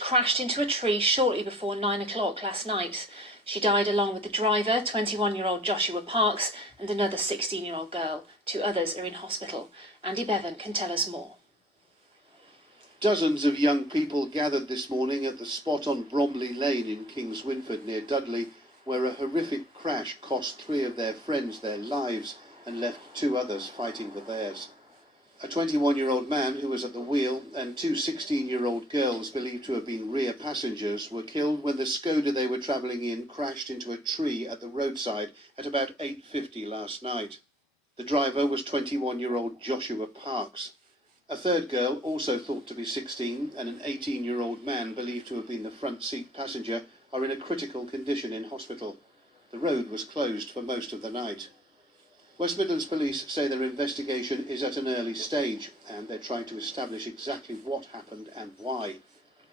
crashed into a tree shortly before 9 o'clock last night. She died along with the driver, 21-year-old Joshua Parks, and another 16-year-old girl. 2 others are in hospital. Andy Bevan can tell us more. Dozens of young people gathered this morning at the spot on Bromley Lane in Kings Winford near Dudley, where a horrific crash cost 3 of their friends their lives and left 2 others fighting for theirs. A 21-year-old man who was at the wheel and 2 16-year-old girls believed to have been rear passengers were killed when the Skoda they were travelling in crashed into a tree at the roadside at about 8:50 last night. The driver was 21-year-old Joshua Parks. A 3rd girl, also thought to be 16, and an 18-year-old man believed to have been the front seat passenger are in a critical condition in hospital. The road was closed for most of the night. West Midlands Police say their investigation is at an early stage and they're trying to establish exactly what happened and why.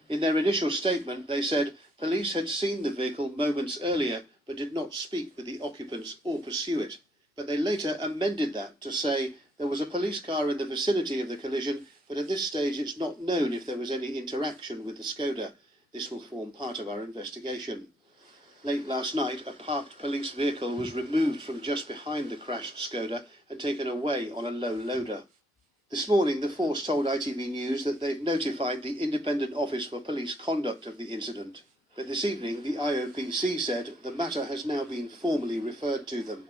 In their initial statement, they said police had seen the vehicle moments earlier but did not speak with the occupants or pursue it. But they later amended that to say there was a police car in the vicinity of the collision, but at this stage it's not known if there was any interaction with the Skoda. This will form part of our investigation. Late last night, a parked police vehicle was removed from just behind the crashed Skoda and taken away on a low loader. This morning, the force told ITV News that they've notified the Independent Office for Police Conduct of the incident. But this evening, the IOPC said the matter has now been formally referred to them.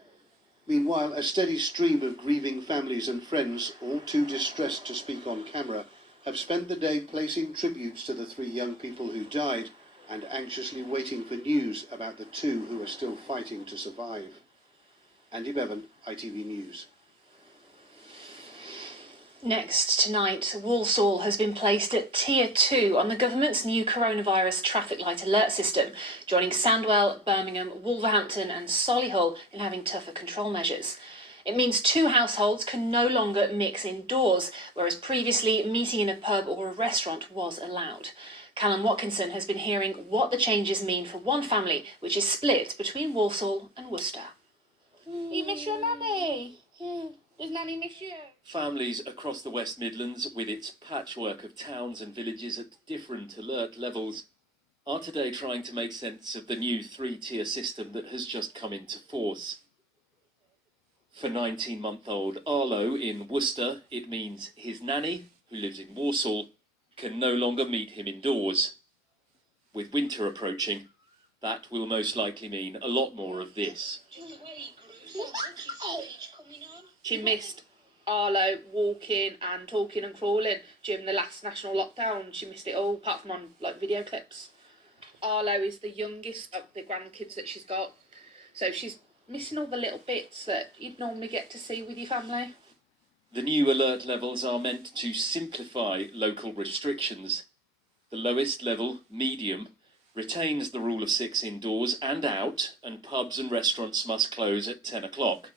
Meanwhile, a steady stream of grieving families and friends, all too distressed to speak on camera, have spent the day placing tributes to the 3 young people who died and anxiously waiting for news about the 2 who are still fighting to survive. Andy Bevan, ITV News. Next, tonight, Walsall has been placed at Tier 2 on the government's new coronavirus traffic light alert system, joining Sandwell, Birmingham, Wolverhampton and Solihull in having tougher control measures. It means 2 households can no longer mix indoors, whereas previously meeting in a pub or a restaurant was allowed. Callum Watkinson has been hearing what the changes mean for one family, which is split between Walsall and Worcester. You miss your nanny? Does nanny miss you? Families across the West Midlands, with its patchwork of towns and villages at different alert levels, are today trying to make sense of the new 3-tier system that has just come into force. For 19-month-old Arlo in Worcester, it means his nanny, who lives in Walsall, can no longer meet him indoors. With winter approaching, that will most likely mean a lot more of this. She missed Arlo walking and talking and crawling during the last national lockdown. She missed it all, apart from on video clips. Arlo is the youngest of the grandkids that she's got, so she's missing all the little bits that you'd normally get to see with your family. The new alert levels are meant to simplify local restrictions. The lowest level, medium, retains the rule of 6 indoors and out, and pubs and restaurants must close at 10 o'clock.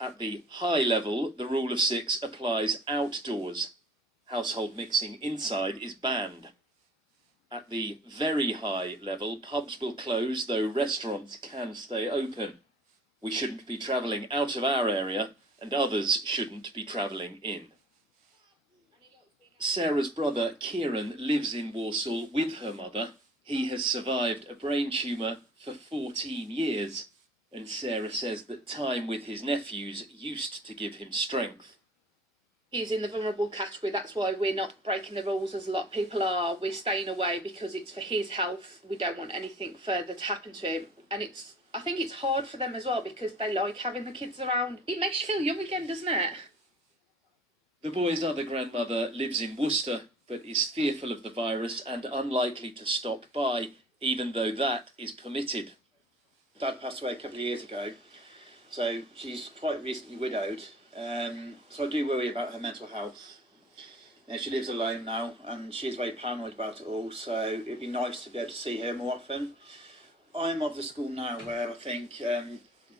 At the high level, the rule of 6 applies outdoors. Household mixing inside is banned. At the very high level, pubs will close, though restaurants can stay open. We shouldn't be travelling out of our area, and others shouldn't be travelling in. Sarah's brother, Kieran, lives in Walsall with her mother. He has survived a brain tumour for 14 years, and Sarah says that time with his nephews used to give him strength. He's in the vulnerable category, that's why we're not breaking the rules as a lot of people are. We're staying away because it's for his health. We don't want anything further to happen to him. And I think it's hard for them as well because they like having the kids around. It makes you feel young again, doesn't it? The boy's other grandmother lives in Worcester, but is fearful of the virus and unlikely to stop by, even though that is permitted. Dad passed away a couple of years ago, so she's quite recently widowed. So I do worry about her mental health. She lives alone now, and she is very paranoid about it all, so it'd be nice to be able to see her more often. I'm of the school now where I think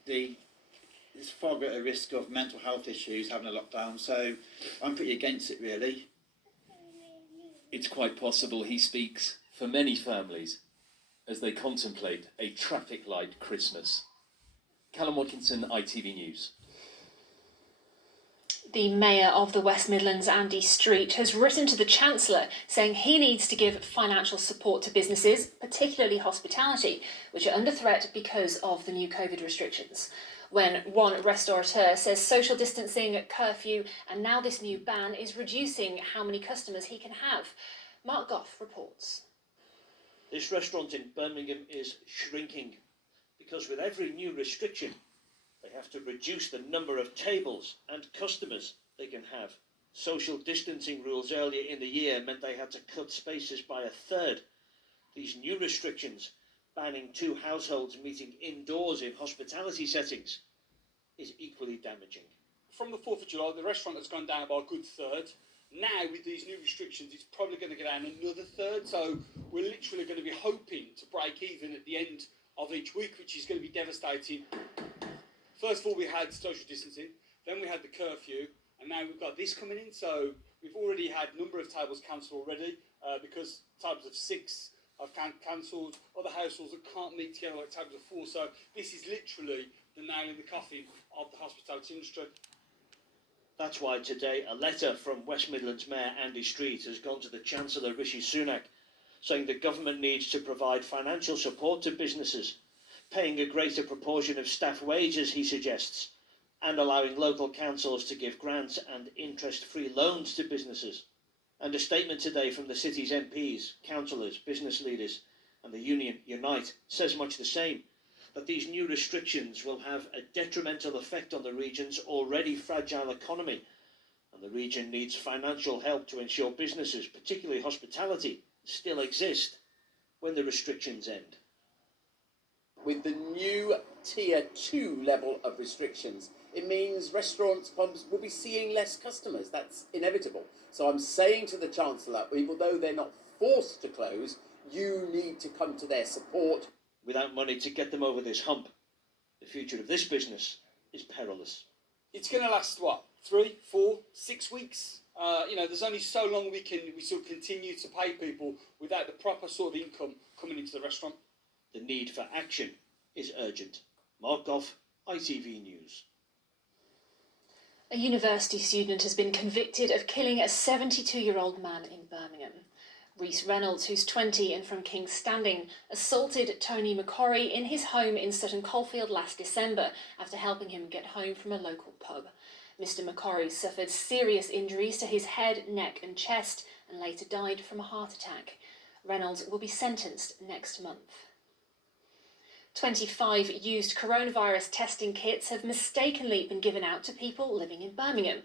there's far greater risk of mental health issues having a lockdown, so I'm pretty against it, really. It's quite possible he speaks for many families as they contemplate a traffic light Christmas. Callum Watkinson, ITV News. The Mayor of the West Midlands, Andy Street, has written to the Chancellor saying he needs to give financial support to businesses, particularly hospitality, which are under threat because of the new COVID restrictions. When one restaurateur says social distancing, curfew and now this new ban is reducing how many customers he can have. Mark Goff reports. This restaurant in Birmingham is shrinking because with every new restriction, they have to reduce the number of tables and customers they can have. Social distancing rules earlier in the year meant they had to cut spaces by a third. These new restrictions, banning 2 households meeting indoors in hospitality settings, is equally damaging. From the 4th of July, the restaurant has gone down by a good third. Now, with these new restrictions, it's probably going to go down another third. So we're literally going to be hoping to break even at the end of each week, which is going to be devastating. First of all, we had social distancing, then we had the curfew, and now we've got this coming in. So we've already had a number of tables cancelled already because tables of 6 have cancelled. Other households that can't meet together like tables of 4. So this is literally the nail in the coffin of the hospitality industry. That's why today a letter from West Midlands Mayor Andy Street has gone to the Chancellor Rishi Sunak, saying the government needs to provide financial support to businesses, paying a greater proportion of staff wages, he suggests, and allowing local councils to give grants and interest-free loans to businesses. And a statement today from the city's MPs, councillors, business leaders and the union Unite says much the same, that these new restrictions will have a detrimental effect on the region's already fragile economy, and the region needs financial help to ensure businesses, particularly hospitality, still exist when the restrictions end. With the new Tier 2 level of restrictions, it means restaurants, pubs will be seeing less customers. That's inevitable. So I'm saying to the Chancellor, even though they're not forced to close, you need to come to their support. Without money to get them over this hump, the future of this business is perilous. It's going to last, 3, 4, 6 weeks? There's only so long we still continue to pay people without the proper sort of income coming into the restaurant. The need for action is urgent. Mark Goff, ITV News. A university student has been convicted of killing a 72-year-old man in Birmingham. Rhys Reynolds, who's 20 and from King's Standing, assaulted Tony McCorry in his home in Sutton Coldfield last December after helping him get home from a local pub. Mr McCorry suffered serious injuries to his head, neck and chest and later died from a heart attack. Reynolds will be sentenced next month. 25 used coronavirus testing kits have mistakenly been given out to people living in Birmingham.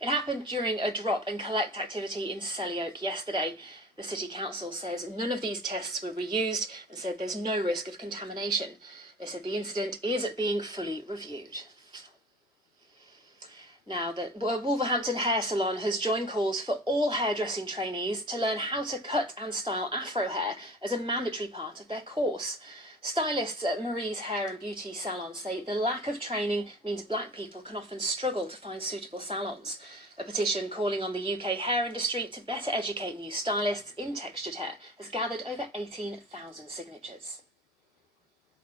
It happened during a drop and collect activity in Selly Oak yesterday. The City Council says none of these tests were reused and said there's no risk of contamination. They said the incident is being fully reviewed. Now, the Wolverhampton Hair Salon has joined calls for all hairdressing trainees to learn how to cut and style afro hair as a mandatory part of their course. Stylists at Marie's Hair and Beauty Salon say the lack of training means black people can often struggle to find suitable salons. A petition calling on the UK hair industry to better educate new stylists in textured hair has gathered over 18,000 signatures.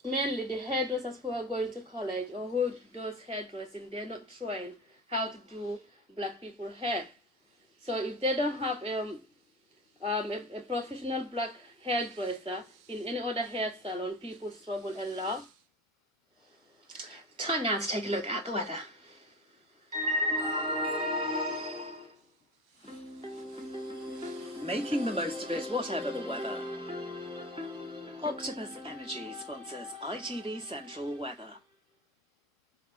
Mainly the hairdressers who are going to college or who does hairdressing, they're not trained how to do black people hair. So if they don't have a professional black hairdresser in any other hair salon, people struggle a lot. Time now to take a look at the weather. Making the most of it, whatever the weather. Octopus Energy sponsors ITV Central Weather.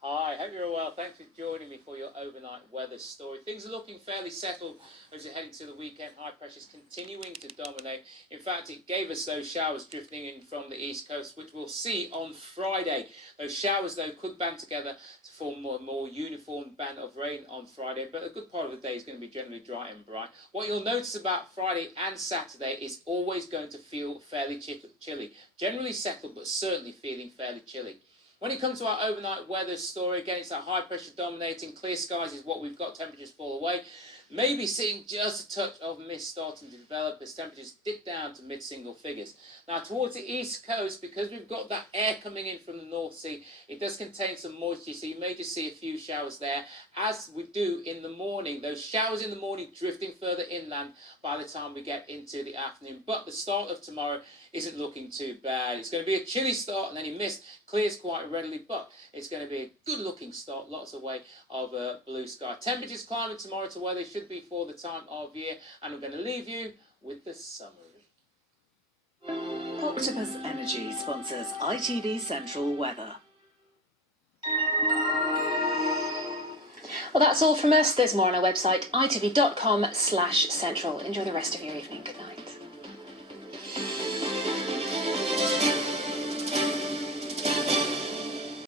Hi, hope you're well. Thanks for joining me for your overnight weather story. Things are looking fairly settled as you're heading to the weekend. High pressure's continuing to dominate. In fact, it gave us those showers drifting in from the east coast, which we'll see on Friday. Those showers, though, could band together to form a more uniform band of rain on Friday, but a good part of the day is going to be generally dry and bright. What you'll notice about Friday and Saturday is always going to feel fairly chilly. Generally settled, but certainly feeling fairly chilly. When it comes to our overnight weather story, again, it's that high pressure dominating. Clear skies is what we've got. Temperatures fall away. Maybe seeing just a touch of mist starting to develop as temperatures dip down to mid-single figures. Now towards the east coast, because we've got that air coming in from the North Sea, it does contain some moisture, so you may just see a few showers there, as we do in the morning. Those showers in the morning drifting further inland by the time we get into the afternoon. But the start of tomorrow isn't looking too bad. It's going to be a chilly start, and any mist clears quite readily, but it's going to be a good-looking start, lots of way of blue sky. Temperatures climbing tomorrow to where they should be for the time of year, and I'm going to leave you with the summary. Octopus Energy sponsors ITV Central Weather. Well, that's all from us. There's more on our website, itv.com/central. Enjoy the rest of your evening. Good night.